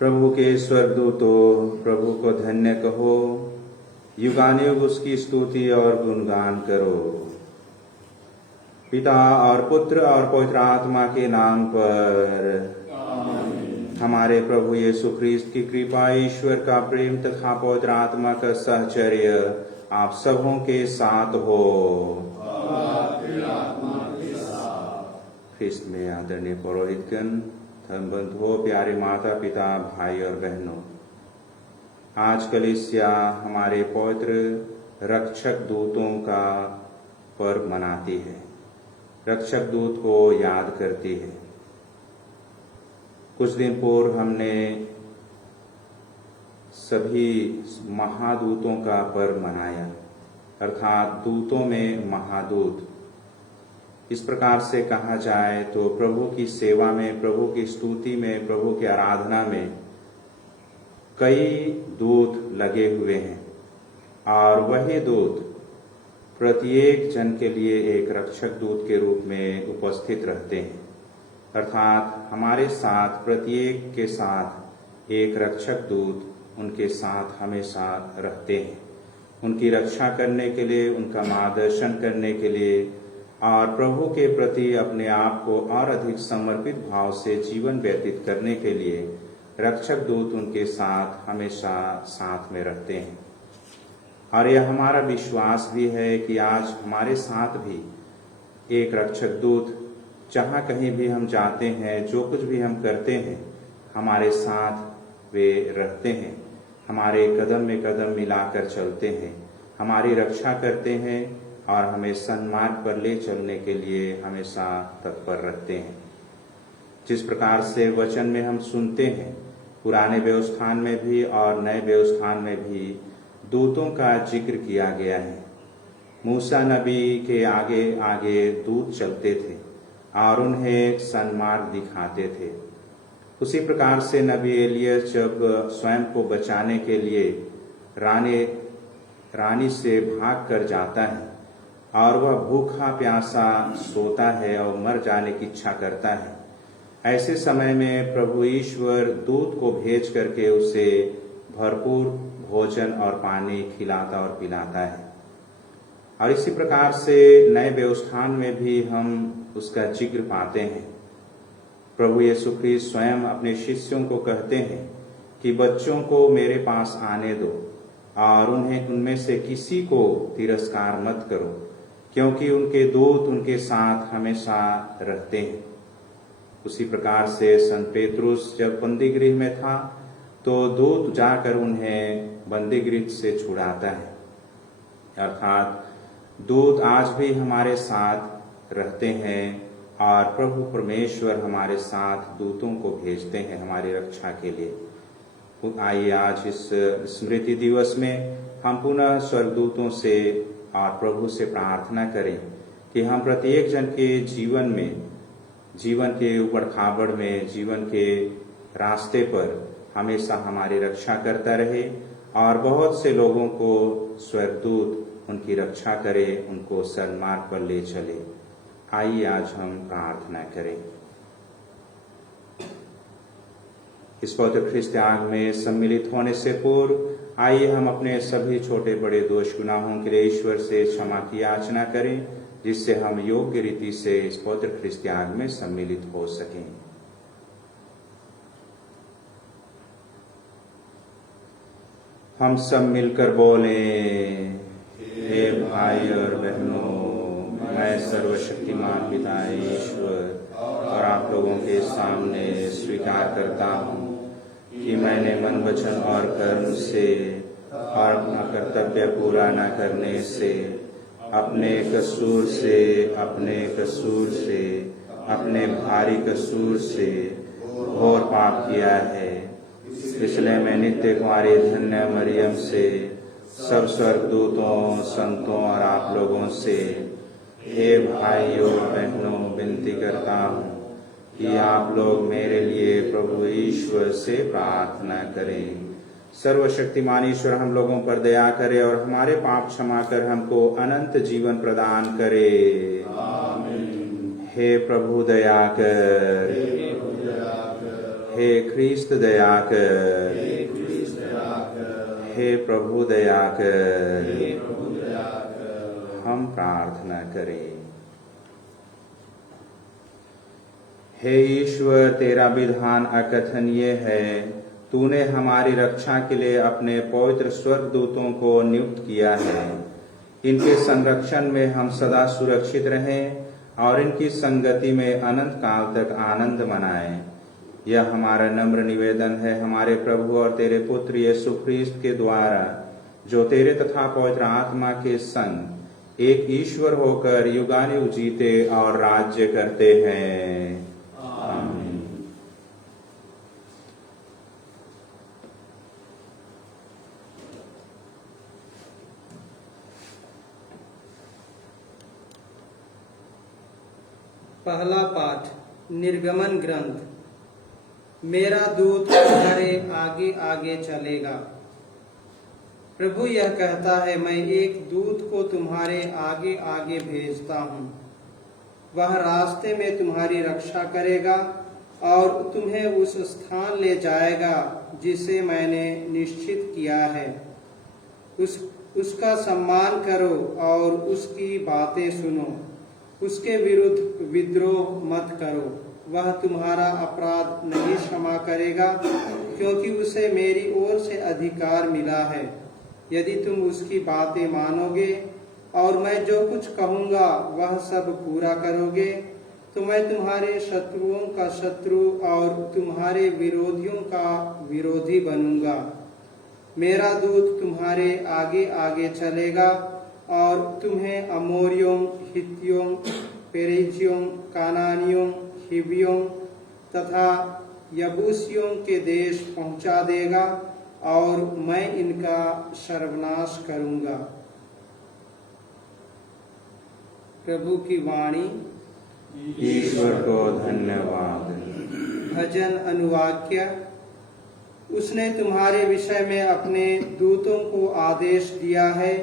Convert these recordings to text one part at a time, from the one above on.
प्रभु के स्वर्गदूतों, प्रभु को धन्य कहो, युगानुयुग उसकी स्तुति और गुणगान करो। पिता और पुत्र और पवित्र आत्मा के नाम पर हमारे प्रभु यीशु ख्रीस्त की कृपा, ईश्वर का प्रेम तथा पवित्र आत्मा का सहचर्य आप सबों के साथ हो। ख्रीस्त में आदरणीय पुरोहितगण, धर्म बंधुओं, प्यारे माता पिता, भाई और बहनों, आज कलीसिया हमारे पवित्र रक्षक दूतों का पर्व मनाती है, रक्षक दूत को याद करती है। कुछ दिन पूर्व हमने सभी महादूतों का पर्व मनाया, अर्थात दूतों में महादूत। इस प्रकार से कहा जाए तो प्रभु की सेवा में, प्रभु की स्तुति में, प्रभु की आराधना में कई दूत लगे हुए हैं और वही दूत प्रत्येक जन के लिए एक रक्षक दूत के रूप में उपस्थित रहते हैं, अर्थात हमारे साथ, प्रत्येक के साथ एक रक्षक दूत उनके साथ हमेशा रहते हैं, उनकी रक्षा करने के लिए, उनका मार्गदर्शन करने के लिए और प्रभु के प्रति अपने आप को और अधिक समर्पित भाव से जीवन व्यतीत करने के लिए रक्षक दूत उनके साथ हमेशा साथ में रहते हैं। और यह हमारा विश्वास भी है कि आज हमारे साथ भी एक रक्षक दूत, जहाँ कहीं भी हम जाते हैं, जो कुछ भी हम करते हैं, हमारे साथ वे रहते हैं, हमारे कदम में कदम मिलाकर चलते हैं, हमारी रक्षा करते हैं और हमें सन्मार्ग पर ले चलने के लिए हमेशा तत्पर रहते हैं। जिस प्रकार से वचन में हम सुनते हैं, पुराने व्यवस्थान में भी और नए व्यवस्थान में भी दूतों का जिक्र किया गया है। मूसा नबी के आगे आगे दूत चलते थे और उन्हें सन्मार्ग दिखाते थे। उसी प्रकार से नबी एलियस जब स्वयं को बचाने के लिए रानी से भाग कर जाता है और वह भूखा प्यासा सोता है और मर जाने की इच्छा करता है, ऐसे समय में प्रभु ईश्वर दूत को भेज करके उसे भरपूर भोजन और पानी खिलाता और पिलाता है। और इसी प्रकार से नए व्यवस्थान में भी हम उसका जिक्र पाते हैं। प्रभु यीशु ख्रीस्त स्वयं अपने शिष्यों को कहते हैं कि बच्चों को मेरे पास आने दो और उन्हें उनमें से किसी को तिरस्कार मत करो, क्योंकि उनके दूत उनके साथ हमेशा रहते हैं। उसी प्रकार से संत पेतरुस जब बंदीगृह में था तो दूत जाकर उन्हें बंदीगृह से छुड़ाता है। अर्थात दूत आज भी हमारे साथ रहते हैं और प्रभु परमेश्वर हमारे साथ दूतों को भेजते हैं हमारी रक्षा के लिए। आइए आज इस स्मृति दिवस में हम पुनः स्वर्गदूतों से और प्रभु से प्रार्थना करें कि हम प्रत्येक जन के जीवन में, जीवन के ऊबड़ खाबड़ में, जीवन के रास्ते पर हमेशा हमारी रक्षा करता रहे और बहुत से लोगों को स्वर्गदूत उनकी रक्षा करे, उनको सन्मार्ग पर ले चले। आइए आज हम प्रार्थना करें। इस पवित्र ख्रीस्त त्याग में सम्मिलित होने से पूर्व आइए हम अपने सभी छोटे बड़े दोष गुनाहों के लिए ईश्वर से क्षमा की याचना करें, जिससे हम योग्य रीति से इस पवित्र ख्रीस्त त्याग में सम्मिलित हो सकें। हम सब मिलकर बोले, हे भाई और बहनों, मैं सर्वशक्तिमान पिता ईश्वर और आप लोगों के सामने स्वीकार करता हूँ कि मैंने मन, वचन और कर्म से और अपना कर्तव्य पूरा न करने से अपने भारी कसूर से घोर पाप किया है। इसलिए मैं नित्य कुमारी धन्य मरियम से, सब स्वर्गदूतों, संतों और आप लोगों से, हे भाइयों बहनों, विनती करता हूँ कि आप लोग मेरे लिए प्रभु ईश्वर से प्रार्थना करें। सर्वशक्तिमान ईश्वर हम लोगों पर दया करे और हमारे पाप क्षमा कर हमको अनंत जीवन प्रदान करे। आमीन। हे प्रभु दया कर, हे ख्रीस्त दया कर, हे प्रभु दया कर। हम प्रार्थना करें। हे ईश्वर, तेरा विधान अकथनीय है। तूने हमारी रक्षा के लिए अपने पवित्र स्वर्गदूतों को नियुक्त किया है। इनके संरक्षण में हम सदा सुरक्षित रहें और इनकी संगति में अनंत काल तक आनंद मनाएं। यह हमारा नम्र निवेदन है हमारे प्रभु और तेरे पुत्र यीशु ख्रीस्त के द्वारा, जो तेरे तथा पवित्र आत्मा के संग एक ईश्वर होकर युगानुयुग जीते और राज्य करते हैं। आमीन। पहला पाठ, निर्गमन ग्रंथ। मेरा दूत तुम्हारे आगे आगे चलेगा। प्रभु यह कहता है, मैं एक दूत को तुम्हारे आगे आगे भेजता हूँ। वह रास्ते में तुम्हारी रक्षा करेगा और तुम्हें उस स्थान ले जाएगा जिसे मैंने निश्चित किया है। उसका सम्मान करो और उसकी बातें सुनो। उसके विरुद्ध विद्रोह मत करो। वह तुम्हारा अपराध नहीं क्षमा करेगा, क्योंकि उसे मेरी ओर से अधिकार मिला है। यदि तुम उसकी बातें मानोगे और मैं जो कुछ कहूँगा वह सब पूरा करोगे, तो मैं तुम्हारे शत्रुओं का शत्रु और तुम्हारे विरोधियों का विरोधी बनूंगा। मेरा दूत तुम्हारे आगे आगे चलेगा और तुम्हें अमोरियों, हित्तियों, पेरिजियों, कानानियों, हिवियों तथा यबूसियों के देश पहुंचा देगा और मैं इनका सर्वनाश करूंगा। प्रभु की वाणी। ईश्वर को धन्यवाद। भजन अनुवाक्य। उसने तुम्हारे विषय में अपने दूतों को आदेश दिया है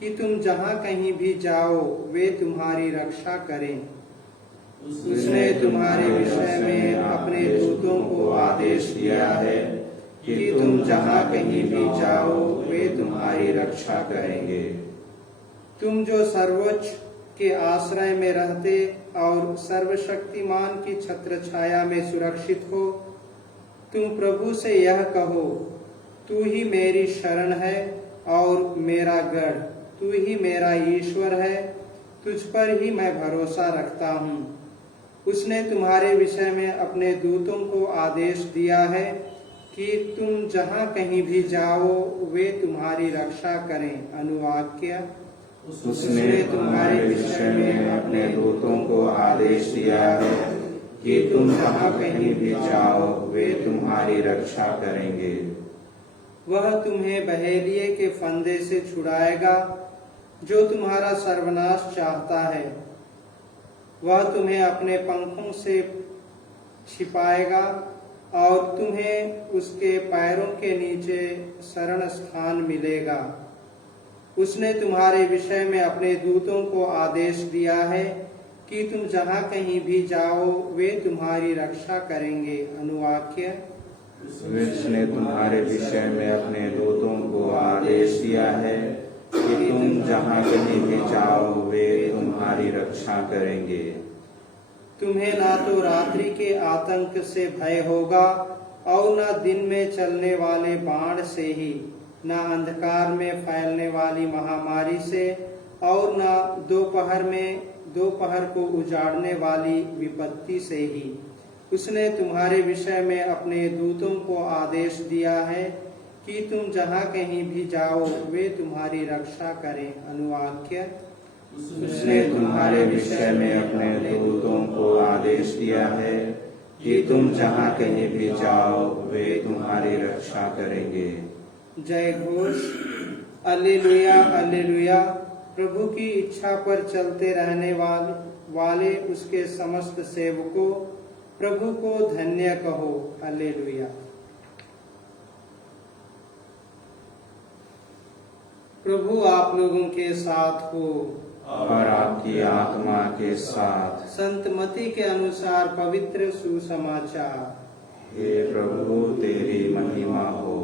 कि तुम जहाँ कहीं भी जाओ वे तुम्हारी रक्षा करें। उसने तुम्हारे विषय में अपने दूतों को आदेश दिया है कि तुम जहाँ कहीं भी जाओ वे तुम्हारी रक्षा करेंगे। तुम जो सर्वोच्च के आश्रय में रहते और सर्वशक्तिमान की छत्र छाया में सुरक्षित हो, तुम प्रभु से यह कहो, तू ही मेरी शरण है और मेरा गढ़, तू ही मेरा ईश्वर है, तुझ पर ही मैं भरोसा रखता हूँ। उसने तुम्हारे विषय में अपने दूतों को आदेश दिया है कि तुम जहाँ कहीं भी जाओ वे तुम्हारी रक्षा करें। अनुवाक्य। उसने तुम्हारे विषय में अपने दूतों को आदेश दिया है कि तुम जहाँ कहीं भी जाओ वे तुम्हारी रक्षा करेंगे। वह तुम्हें बहेलिए के फंदे से छुड़ाएगा जो तुम्हारा सर्वनाश चाहता है। वह तुम्हें अपने पंखों से छिपाएगा और तुम्हें उसके पैरों के नीचे शरण स्थान मिलेगा। उसने तुम्हारे विषय में अपने दूतों को आदेश दिया है कि तुम जहाँ कहीं भी जाओ वे तुम्हारी रक्षा करेंगे। अनुवाक्य। उसने तुम्हारे विषय में अपने दूतों को आदेश दिया है कि तुम जहाँ कहीं भी जाओ वे तुम्हारी रक्षा करेंगे। तुम्हें ना तो रात्रि के आतंक से भय होगा और न दिन में चलने वाले बाण से ही, न अंधकार में फैलने वाली महामारी से और न दोपहर को उजाड़ने वाली विपत्ति से ही। उसने तुम्हारे विषय में अपने दूतों को आदेश दिया है कि तुम जहाँ कहीं भी जाओ वे तुम्हारी रक्षा करें। अनुवाक्य। उसने तुम्हारे विषय में अपने दूतों को आदेश दिया है कि तुम जहाँ कहीं भी जाओ वे तुम्हारी रक्षा करेंगे। जय घोष। Alleluia alleluia. प्रभु की इच्छा पर चलते रहने वाले उसके समस्त सेवकों, प्रभु को धन्य कहो। अल्लेलुया। प्रभु आप लोगों के साथ हो और आपकी आत्मा के साथ। संत मती के अनुसार पवित्र सुसमाचार। हे प्रभु तेरी महिमा हो।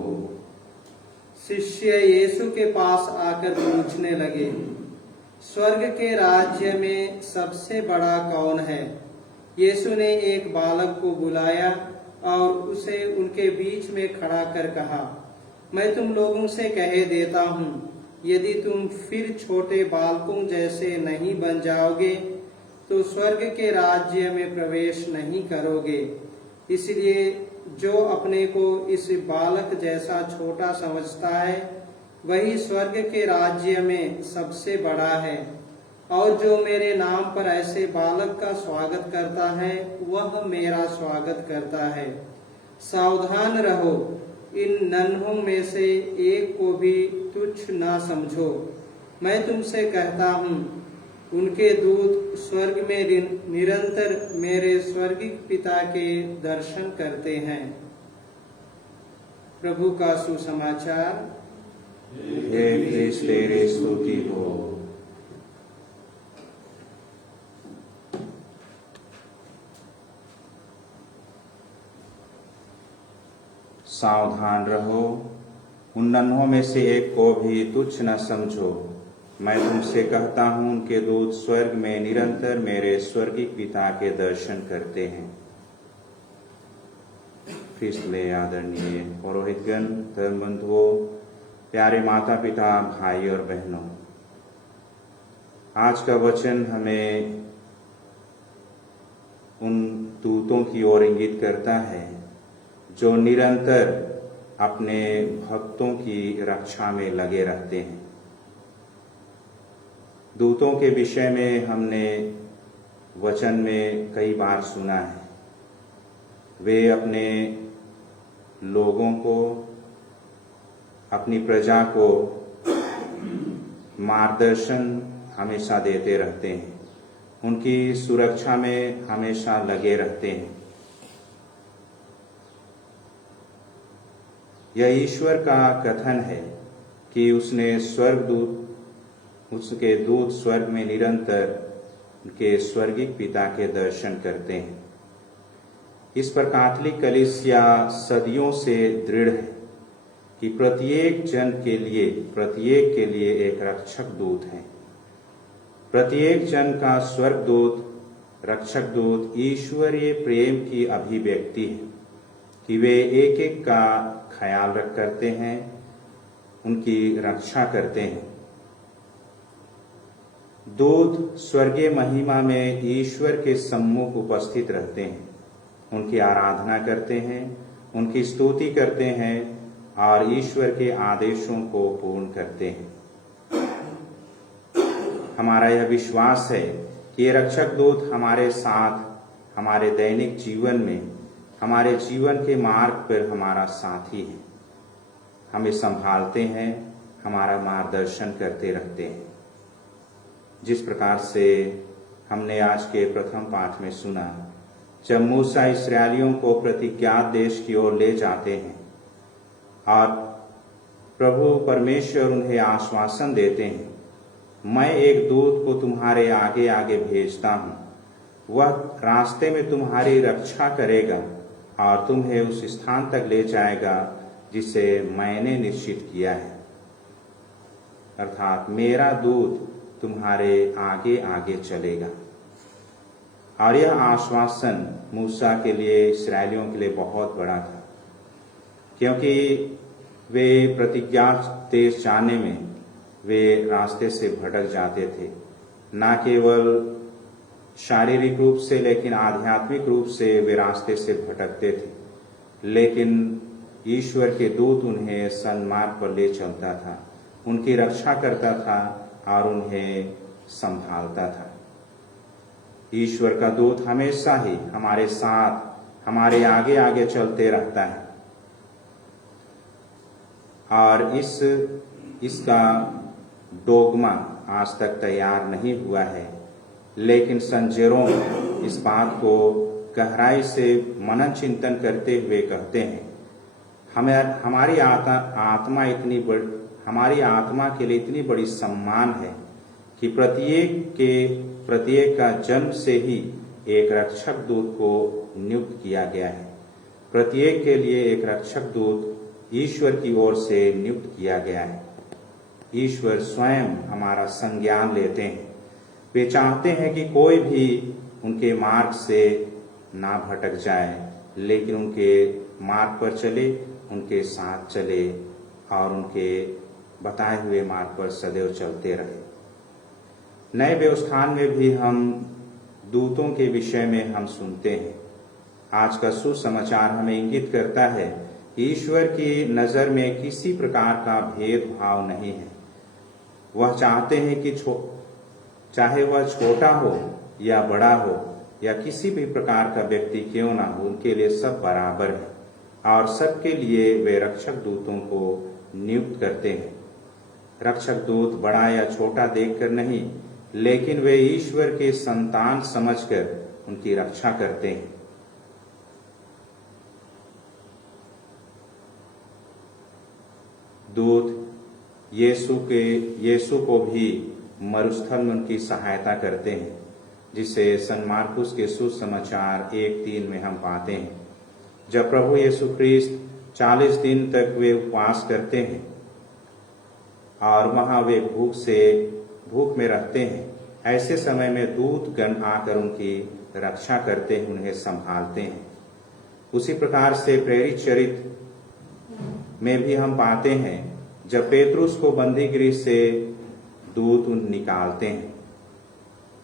शिष्य यीशु के पास आकर पूछने लगे, स्वर्ग के राज्य में सबसे बड़ा कौन है? यीशु ने एक बालक को बुलाया और उसे उनके बीच में खड़ा कर कहा, मैं तुम लोगों से कह देता हूँ, यदि तुम फिर छोटे बालकों जैसे नहीं बन जाओगे तो स्वर्ग के राज्य में प्रवेश नहीं करोगे। इसलिए जो अपने को इस बालक जैसा छोटा समझता है वही स्वर्ग के राज्य में सबसे बड़ा है, और जो मेरे नाम पर ऐसे बालक का स्वागत करता है वह मेरा स्वागत करता है। सावधान रहो, इन नन्हों में से एक को भी तुच्छ ना समझो। मैं तुमसे कहता हूँ, उनके दूत स्वर्ग में निरंतर मेरे स्वर्गिक पिता के दर्शन करते हैं। प्रभु का सुसमाचार। हे क्रिस्त तेरी स्तुति हो। सावधान रहो, उन नन्हों में से एक को भी तुच्छ न समझो। मैं तुमसे कहता हूँ, उनके दूत स्वर्ग में निरंतर मेरे स्वर्गिक पिता के दर्शन करते हैं। इसलिए आदरणीय पुरोहितगण, धर्म बंधुओं, प्यारे माता पिता, भाई और बहनों, आज का वचन हमें उन दूतों की ओर इंगित करता है जो निरंतर अपने भक्तों की रक्षा में लगे रहते हैं। दूतों के विषय में हमने वचन में कई बार सुना है, वे अपने लोगों को, अपनी प्रजा को मार्गदर्शन हमेशा देते रहते हैं, उनकी सुरक्षा में हमेशा लगे रहते हैं। यह ईश्वर का कथन है कि उसके दूत स्वर्ग में निरंतर उनके स्वर्गिक पिता के दर्शन करते हैं। इस पर कैथोलिक कलीसिया सदियों से दृढ़ है कि प्रत्येक के लिए एक रक्षक दूत है। प्रत्येक जन का स्वर्गदूत रक्षक दूत ईश्वरीय प्रेम की अभिव्यक्ति है कि वे एक एक का ख्याल रख करते हैं, उनकी रक्षा करते हैं। दूत स्वर्गीय महिमा में ईश्वर के सम्मुख उपस्थित रहते हैं, उनकी आराधना करते हैं, उनकी स्तुति करते हैं और ईश्वर के आदेशों को पूर्ण करते हैं। हमारा यह विश्वास है कि ये रक्षक दूत हमारे साथ हमारे दैनिक जीवन में, हमारे जीवन के मार्ग पर हमारा साथी है, हमें संभालते हैं, हमारा मार्गदर्शन करते रहते हैं। जिस प्रकार से हमने आज के प्रथम पाठ में सुना, जब मूसा इस्राएलियों को प्रतिज्ञात देश की ओर ले जाते हैं और प्रभु परमेश्वर उन्हें आश्वासन देते हैं, मैं एक दूत को तुम्हारे आगे आगे भेजता हूं, वह रास्ते में तुम्हारी रक्षा करेगा और तुम्हें उस स्थान तक ले जाएगा जिसे मैंने निश्चित किया है। अर्थात मेरा दूत तुम्हारे आगे आगे चलेगा। और यह आश्वासन मूसा के लिए, इस्राएलियों के लिए बहुत बड़ा था, क्योंकि वे प्रतिज्ञात देश जाने में वे रास्ते से भटक जाते थे, न केवल शारीरिक रूप से लेकिन आध्यात्मिक रूप से वे रास्ते से भटकते थे। लेकिन ईश्वर के दूत उन्हें सन्मार्ग पर ले चलता था, उनकी रक्षा करता था और उन्हें संभालता था। ईश्वर का दूत हमेशा ही हमारे साथ, हमारे आगे आगे चलते रहता है। और इसका डोगमा आज तक तैयार नहीं हुआ है, लेकिन संजेरों इस बात को गहराई से मनन चिंतन करते हुए कहते हैं, हमारी आत्मा के लिए इतनी बड़ी सम्मान है कि प्रत्येक का जन्म से ही एक रक्षक दूत को नियुक्त किया गया है। प्रत्येक के लिए एक रक्षक दूत ईश्वर की ओर से नियुक्त किया गया है। ईश्वर स्वयं हमारा संज्ञान लेते हैं। वे चाहते हैं कि कोई भी उनके मार्ग से ना भटक जाए, लेकिन उनके मार्ग पर चले, उनके साथ चले और उनके बताए हुए मार्ग पर सदैव चलते रहे। नए व्यवस्थान में भी हम दूतों के विषय में हम सुनते हैं। आज का सुसमाचार हमें इंगित करता है, ईश्वर की नजर में किसी प्रकार का भेदभाव नहीं है। वह चाहते हैं कि चाहे वह छोटा हो या बड़ा हो या किसी भी प्रकार का व्यक्ति क्यों ना हो, उनके लिए सब बराबर है और सबके लिए वे रक्षक दूतों को नियुक्त करते हैं। रक्षक दूत बड़ा या छोटा देखकर नहीं, लेकिन वे ईश्वर के संतान समझकर उनकी रक्षा करते हैं। दूत यीशु को भी मरुस्थल में उनकी सहायता करते हैं, जिसे सन मार्कुस के सुसमाचार 1:3 में हम पाते हैं। जब प्रभु यीशु ख्रीस्त 40 दिन तक वे उपवास करते हैं और वहां वे भूख में रहते हैं, ऐसे समय में दूत गण आकर उनकी रक्षा करते हैं, उन्हें संभालते हैं। उसी प्रकार से प्रेरित चरित्र में भी हम पाते हैं, जब पेतरुस को बंदीगृह से दूत निकालते हैं।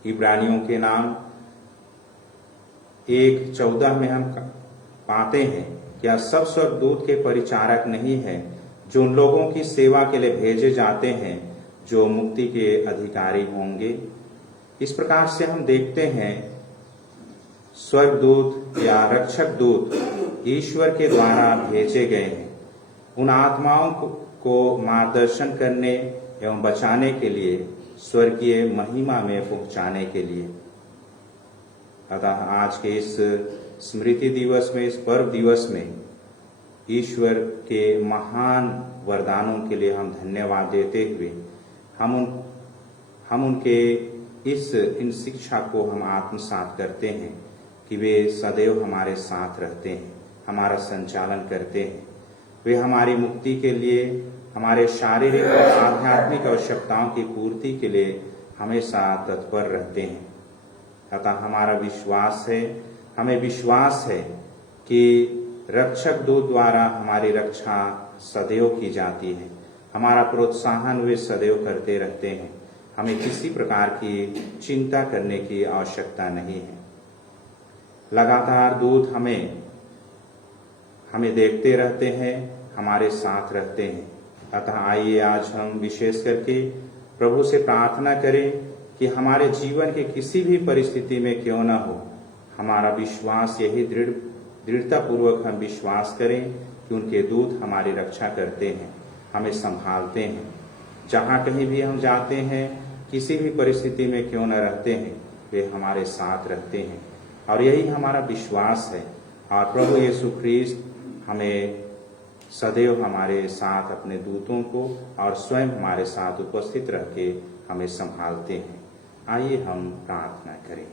इब्रानियों के नाम 1:14 में हम पाते हैं, क्या सब स्वर्गदूत के परिचारक नहीं है जो उन लोगों की सेवा के लिए भेजे जाते हैं जो मुक्ति के अधिकारी होंगे। इस प्रकार से हम देखते हैं स्वर्गदूत या रक्षक दूत ईश्वर के द्वारा भेजे गए हैं, उन आत्माओं को मार्गदर्शन करने एवं बचाने के लिए, स्वर्गीय महिमा में पहुंचाने के लिए। अतः आज के इस स्मृति दिवस में, इस पर्व दिवस में ईश्वर के महान वरदानों के लिए हम धन्यवाद देते हुए हम उनके इन शिक्षा को हम आत्मसात करते हैं कि वे सदैव हमारे साथ रहते हैं, हमारा संचालन करते हैं। वे हमारी मुक्ति के लिए, हमारे शारीरिक और आध्यात्मिक आवश्यकताओं की पूर्ति के लिए हमेशा तत्पर रहते हैं। अतः हमारा विश्वास है, हमें विश्वास है कि रक्षक दूत द्वारा हमारी रक्षा सदैव की जाती है। हमारा प्रोत्साहन वे सदैव करते रहते हैं। हमें किसी प्रकार की चिंता करने की आवश्यकता नहीं है। लगातार दूत हमें देखते रहते हैं, हमारे साथ रहते हैं। अतः आइए आज हम विशेष करके प्रभु से प्रार्थना करें कि हमारे जीवन के किसी भी परिस्थिति में क्यों न हो, हमारा विश्वास यही दृढ़ता पूर्वक हम विश्वास करें कि उनके दूत हमारी रक्षा करते हैं, हमें संभालते हैं। जहाँ कहीं भी हम जाते हैं, किसी भी परिस्थिति में क्यों न रहते हैं, वे हमारे साथ रहते हैं और यही हमारा विश्वास है। और प्रभु यीशु ख्रीस्त हमें सदैव हमारे साथ अपने दूतों को और स्वयं हमारे साथ उपस्थित रह के हमें संभालते हैं। आइए हम प्रार्थना करें।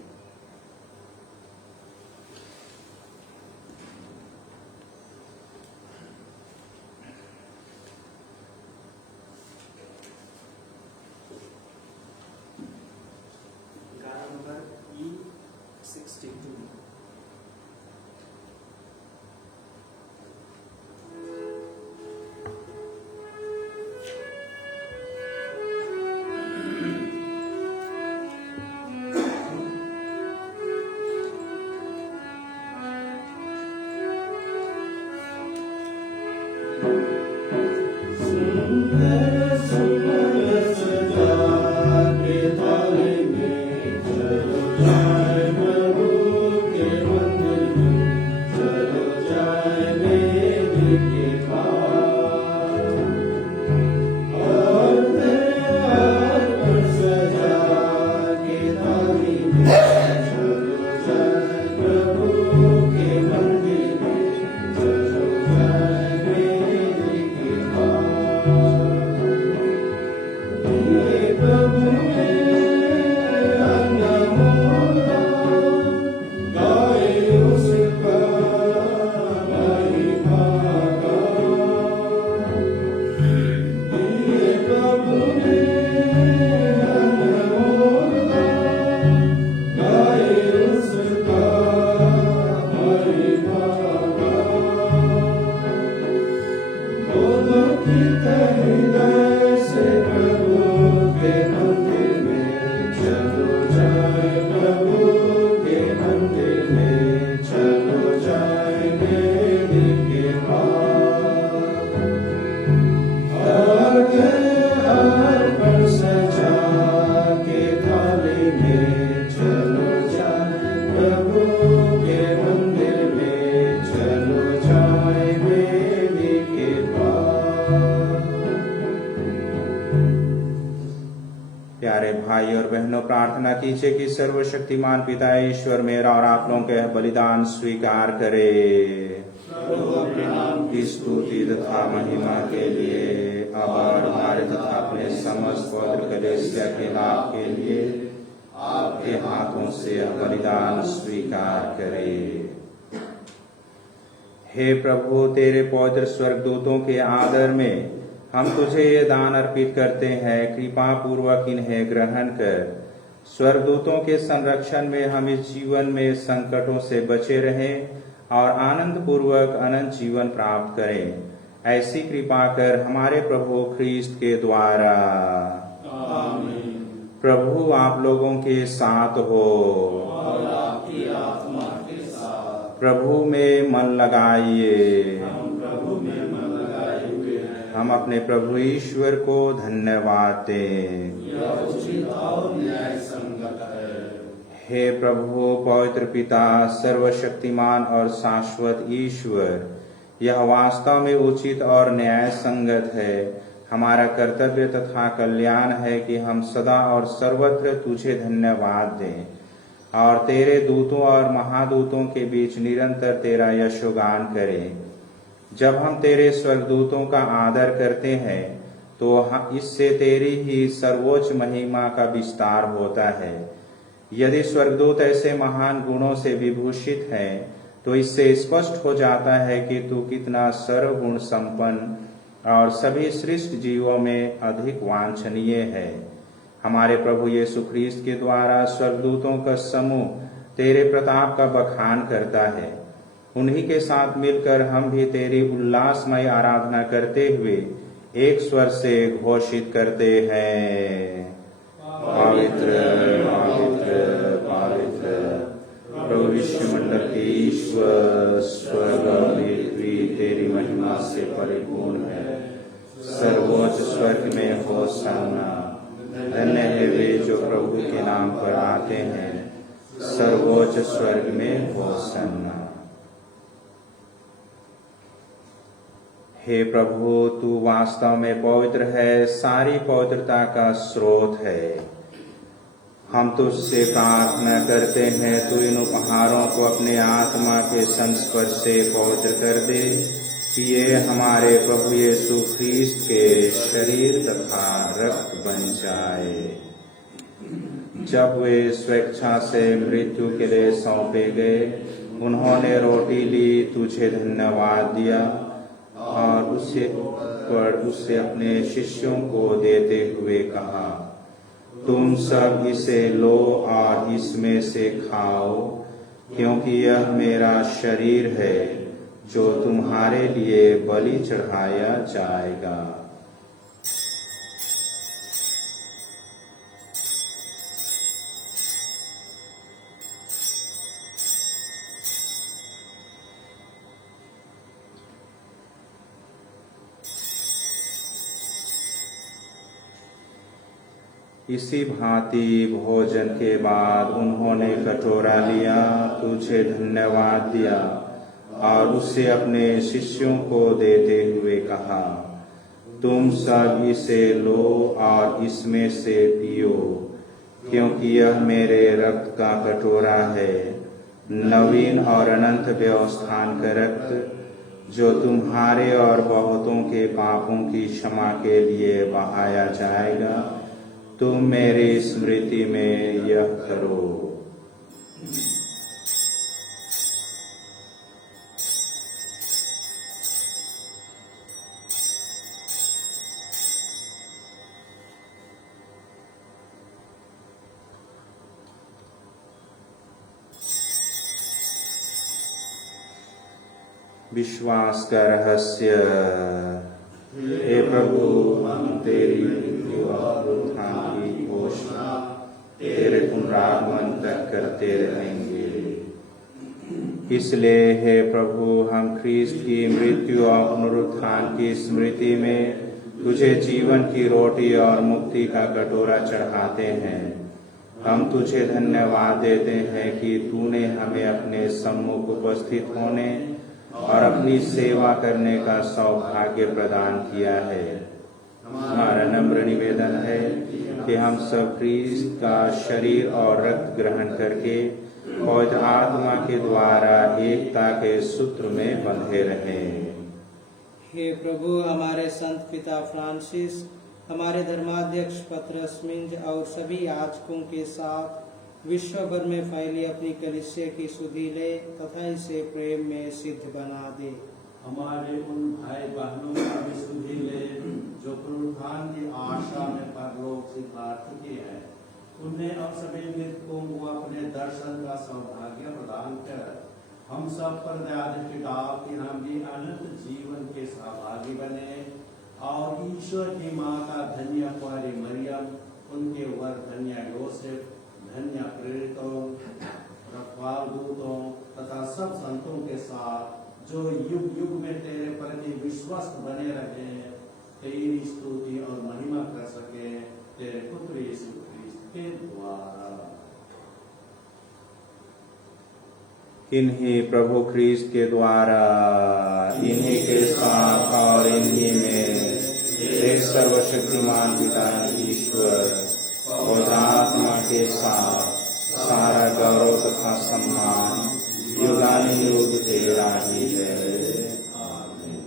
गाना नंबर E62। प्यारे भाई और बहनों, प्रार्थना कीजिए कि सर्वशक्तिमान पिता ईश्वर मेरा और आप लोगों के बलिदान स्वीकार करे। की स्तुति तथा महिमा के लिए और हमारे तथा अपने समस्त पवित्र कलीसिया के लाभ के लिए आपके हाथों से बलिदान स्वीकार करे। हे प्रभु, तेरे पवित्र स्वर्गदूतों के आदर में हम तुझे ये दान अर्पित करते हैं। कृपा पूर्वक इन्हें ग्रहण कर। स्वर्गदूतों के संरक्षण में हम इस जीवन में संकटों से बचे रहें और आनंद पूर्वक अनंत जीवन प्राप्त करें। ऐसी कृपा कर हमारे प्रभु ख्रीस्त के द्वारा। आमीन। प्रभु आप लोगों के साथ हो और आपकी आत्मा के साथ। प्रभु में मन लगाइए। हम प्रभु में मन लगाए हुए हैं। हम अपने प्रभु ईश्वर को धन्यवाद दें। यह उचित और न्याय संगत है। हे प्रभु, पवित्र पिता, सर्वशक्तिमान और शाश्वत ईश्वर, यह वास्तव में उचित और न्याय संगत है। हमारा कर्तव्य तथा कल्याण है कि हम सदा और सर्वत्र तुझे धन्यवाद दें और तेरे दूतों और महादूतों के बीच निरंतर तेरा यशोगान करें। जब हम तेरे स्वर्गदूतों का आदर करते हैं तो इससे तेरी ही सर्वोच्च महिमा का विस्तार होता है। यदि स्वर्गदूत ऐसे महान गुणों से विभूषित हैं तो इससे स्पष्ट हो जाता है कि तू कितना सर्वगुण संपन्न और सभी सृष्ट जीवों में अधिक वांछनीय है। हमारे प्रभु यीशु ख्रीस्त के द्वारा स्वर्गदूतों का समूह तेरे प्रताप का बखान करता है। उन्हीं के साथ मिलकर हम भी तेरी उल्लासमय आराधना करते हुए एक स्वर से घोषित करते हैं, पवित्र पवित्र पवित्र प्रभु विश्वमंडल के ईश्वर, स्वर्ग और पृथ्वी तेरी महिमा से परिपूर्ण है। सर्वोच्च स्वर्ग में होशाना। धन्य है वे जो प्रभु के नाम पर आते हैं, सर्वोच्च स्वर्ग में होशाना। हे प्रभु, तू वास्तव में पवित्र है, सारी पवित्रता का स्रोत है। हम तुझसे प्रार्थना करते हैं, तू इन उपहारों को अपने आत्मा के संस्पर्श से पवित्र कर दे कि ये हमारे प्रभु यीशु ख्रीस्त के शरीर तथा रक्त बन जाए। जब वे स्वेच्छा से मृत्यु के लिए सौंपे गए, उन्होंने रोटी ली, तुझे धन्यवाद दिया और उसे अपने शिष्यों को देते हुए कहा, तुम सब इसे लो और इसमें से खाओ, क्योंकि यह मेरा शरीर है जो तुम्हारे लिए बलि चढ़ाया जाएगा। इसी भांति भोजन के बाद उन्होंने कटोरा लिया, तुझे धन्यवाद दिया और उसे अपने शिष्यों को देते हुए कहा, तुम सब इसे लो और इसमें से पियो, क्योंकि यह मेरे रक्त का कटोरा है, नवीन और अनंत व्यवस्थान का रक्त, जो तुम्हारे और बहुतों के पापों की क्षमा के लिए बहाया जाएगा। तुम मेरी स्मृति में यह करो। विश्वास का रहस्य। हे प्रभु, हम तेरी मृत्यु और उत्थान की घोषणा तेरे पुनरागमन तक करते रहेंगे। इसलिए हे प्रभु, हम ख्रीस्त की मृत्यु और पुनरुत्थान की स्मृति में तुझे जीवन की रोटी और मुक्ति का कटोरा चढ़ाते हैं। हम तुझे धन्यवाद देते हैं कि तूने हमें अपने सम्मुख उपस्थित होने और अपनी सेवा करने का सौभाग्य प्रदान किया है। हमारा नम्र निवेदन है कि हम सब ख्रीस्त का शरीर और रक्त ग्रहण करके पवित्र आत्मा के द्वारा एकता के सूत्र में बंधे रहें। हे प्रभु, हमारे संत पिता फ्रांसिस, हमारे धर्माध्यक्ष पतरस मिंज और सभी याजकों के साथ विश्व भर में फैली अपनी कलीसिया की सुधि ले तथा इसे प्रेम में सिद्ध बना दे। हमारे उन भाई बहनों का भी सुधि ले जो पुनरुत्थान की आशा में परलोक से प्रार्थी है। उन्हें और सभी मृतकों को अपने दर्शन का सौभाग्य प्रदान कर हम सब पर दया डाल कि हम भी अनंत जीवन के सहभागी बने और ईश्वर की माता धन्य कुंवारी मरियम, उनके वर धन्य योसेफ, धन्य प्रेरितों, रखवाल दूतों तथा सब संतों के साथ जो युग युग में तेरे प्रति विश्वस्त बने रहे, तेरी स्तुति और महिमा कर सके तेरे पुत्र यीशु ख्रीस्त के द्वारा। इन्हीं प्रभु ख्रीस्त के द्वारा, इन्हीं के साथ और इन्हीं में एक सर्वशक्तिमान पिता ईश्वर और आत्मा के साथ सारा गौरव तथा सम्मान युगानुयुग तेरा ही है। आमीन।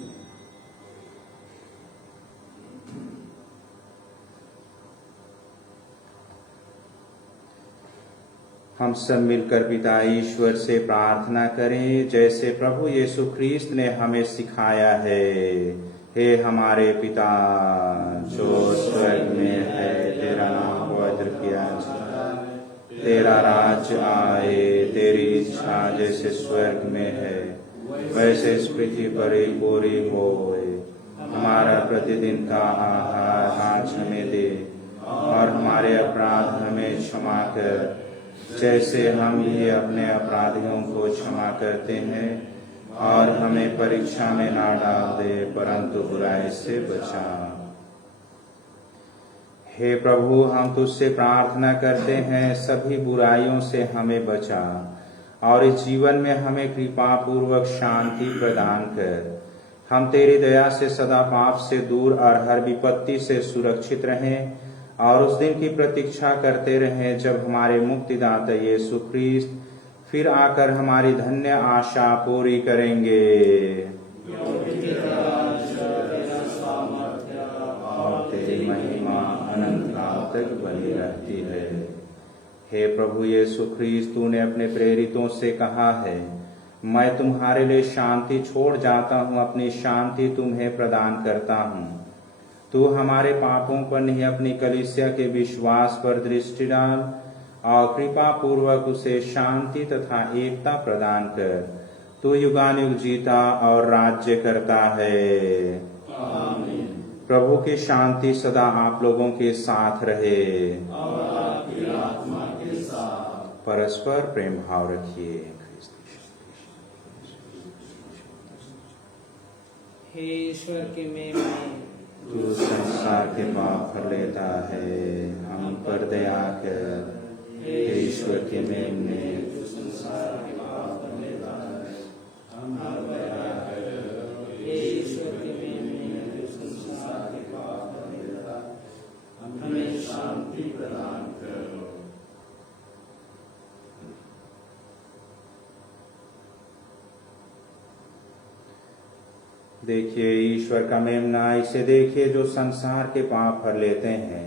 हम सब मिलकर पिता ईश्वर से प्रार्थना करें, जैसे प्रभु यीशु ख्रीस्त ने हमें सिखाया है। हे हमारे पिता जो स्वर्ग में है, तेरा नाम किया जाए। तेरा राज्य आए, तेरी इच्छा जैसे स्वर्ग में है वैसे इस पृथ्वी पर ही पूरी होए। हमारा प्रतिदिन का आहार आज हमें दे, और हमारे अपराध हमें क्षमा कर जैसे हम भी अपने अपराधियों को क्षमा करते हैं, और हमें परीक्षा में ना डाल दे परंतु बुराई से बचा। हे प्रभु, हम तुझसे प्रार्थना करते हैं सभी बुराइयों से हमें बचा, और इस जीवन में हमें कृपा पूर्वक शांति प्रदान कर। हम तेरी दया से सदा पाप से दूर और हर विपत्ति से सुरक्षित रहें, और उस दिन की प्रतीक्षा करते रहें जब हमारे मुक्तिदाता यीशु ख्रीस्त फिर आकर हमारी धन्य आशा पूरी करेंगे। और तेरी महिमा अनंत काल तक बनी रहती है। हे प्रभु यीशु ख्रीस्त, तूने अपने प्रेरितों से कहा है, मैं तुम्हारे लिए शांति छोड़ जाता हूँ, अपनी शांति तुम्हें प्रदान करता हूँ। तू हमारे पापों पर नहीं अपनी कलीसिया के विश्वास पर दृष्टि डाल, और कृपा पूर्वक उसे शांति तथा एकता प्रदान कर। तू युगानुयुग जीता और राज्य करता है। आमीन। प्रभु की शांति सदा आप लोगों के साथ रहे, और आपकी आत्मा के साथ। परस्पर प्रेम भाव रखिए। हे ईश्वर के मेमने, तू संसार के पाप भर लेता है, हम पर दया कर। हे ईश्वर के मेमने, तू संसार के पाप भर लेता है, हम पर दया कर। हे ईश्वर के मेमने, तू संसार के पाप भर लेता है, हमें शांति प्रदान करो। देखिए ईश्वर का मेमना, इसे देखिए जो संसार के पाप भर लेते हैं।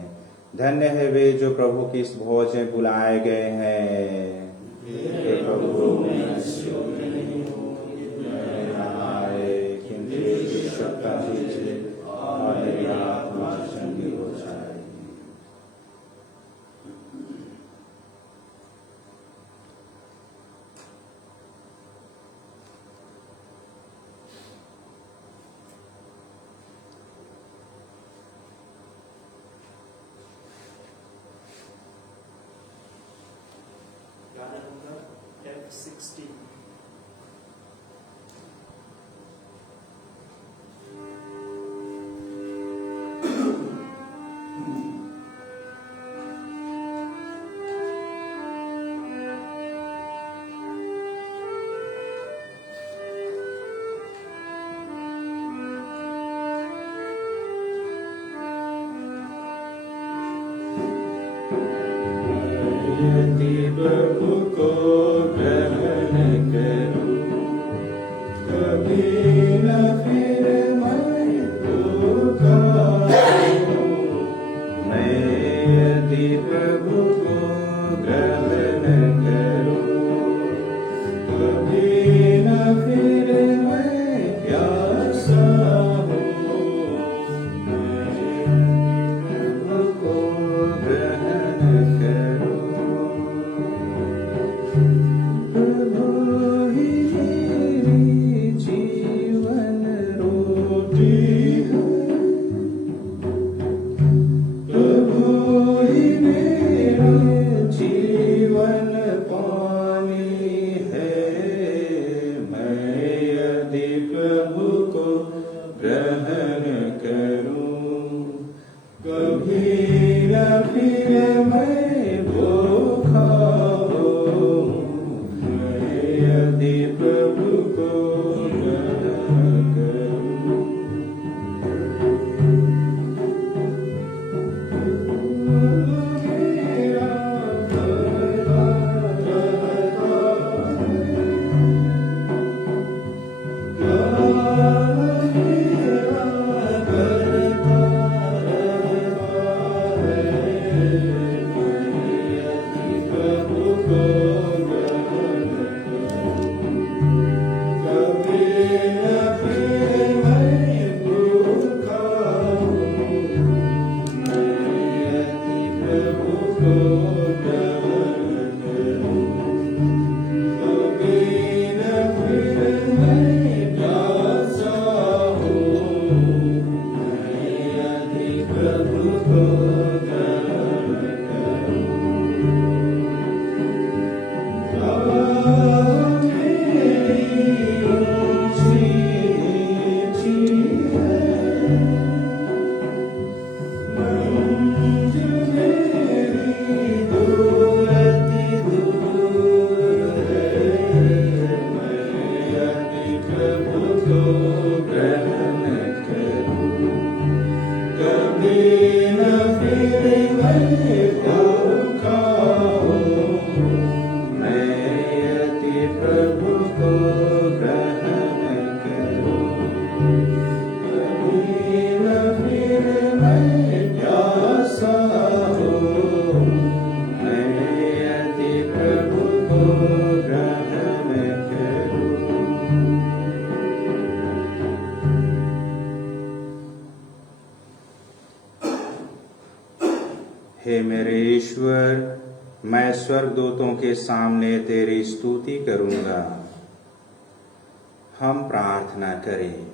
धन्य है वे जो प्रभु की इस भोज में बुलाए गए हैं। हे प्रभु, मैं इस योग्य नहीं हूँ कि मैं आए, किंतु एक शब्द कीजिए और मेरी आत्मा चंगी हो जाएगी। गाना नंबर F16। यदि प्रभु को ग्रहण करूं, कभी न फिर मैं भूखा हूं। मैं यदि प्रभु को ग्रहण करूं, कभी न फिर मैं प्यासा हूं। मैं प्रभु को ग्रहण करूं, हे मेरे ईश्वर, मैं स्वर्गदूतों के सामने तेरी स्तुति करूंगा। हम प्रार्थना करें।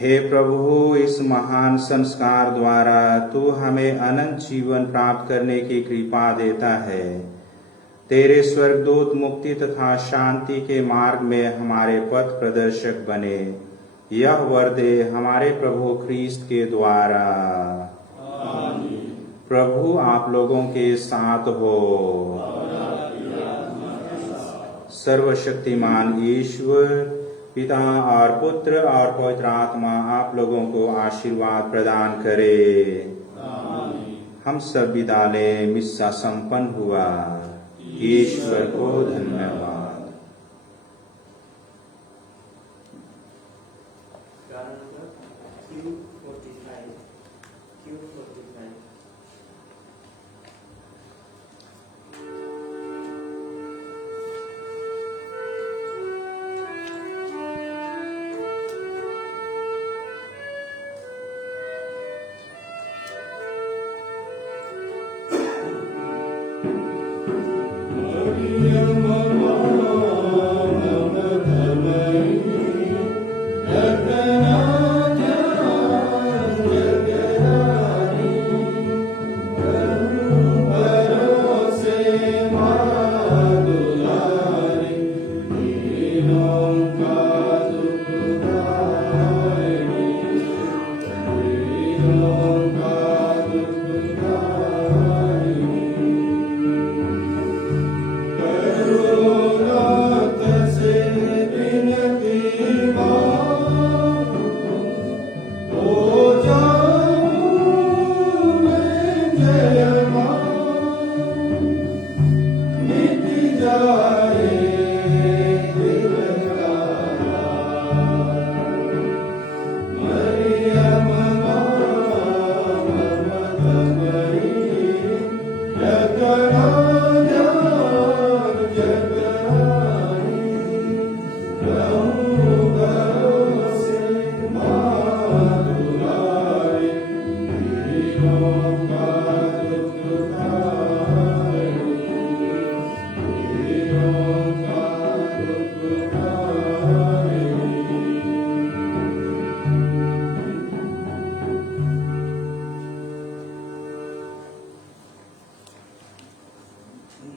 हे प्रभु, इस महान संस्कार द्वारा तू हमें अनंत जीवन प्राप्त करने की कृपा देता है। तेरे स्वर्गदूत मुक्ति तथा शांति के मार्ग में हमारे पथ प्रदर्शक बने। यह वर दे हमारे प्रभु ख्रीस्त के द्वारा। प्रभु आप लोगों के साथ हो। सर्वशक्तिमान ईश्वर पिता और पुत्र और पवित्र आत्मा आप लोगों को आशीर्वाद प्रदान करे। हम सब विदा लें। मिस्सा संपन्न हुआ। ईश्वर को धन्यवाद। गाना नंबर Q45 Q45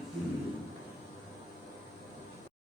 Mm-hmm.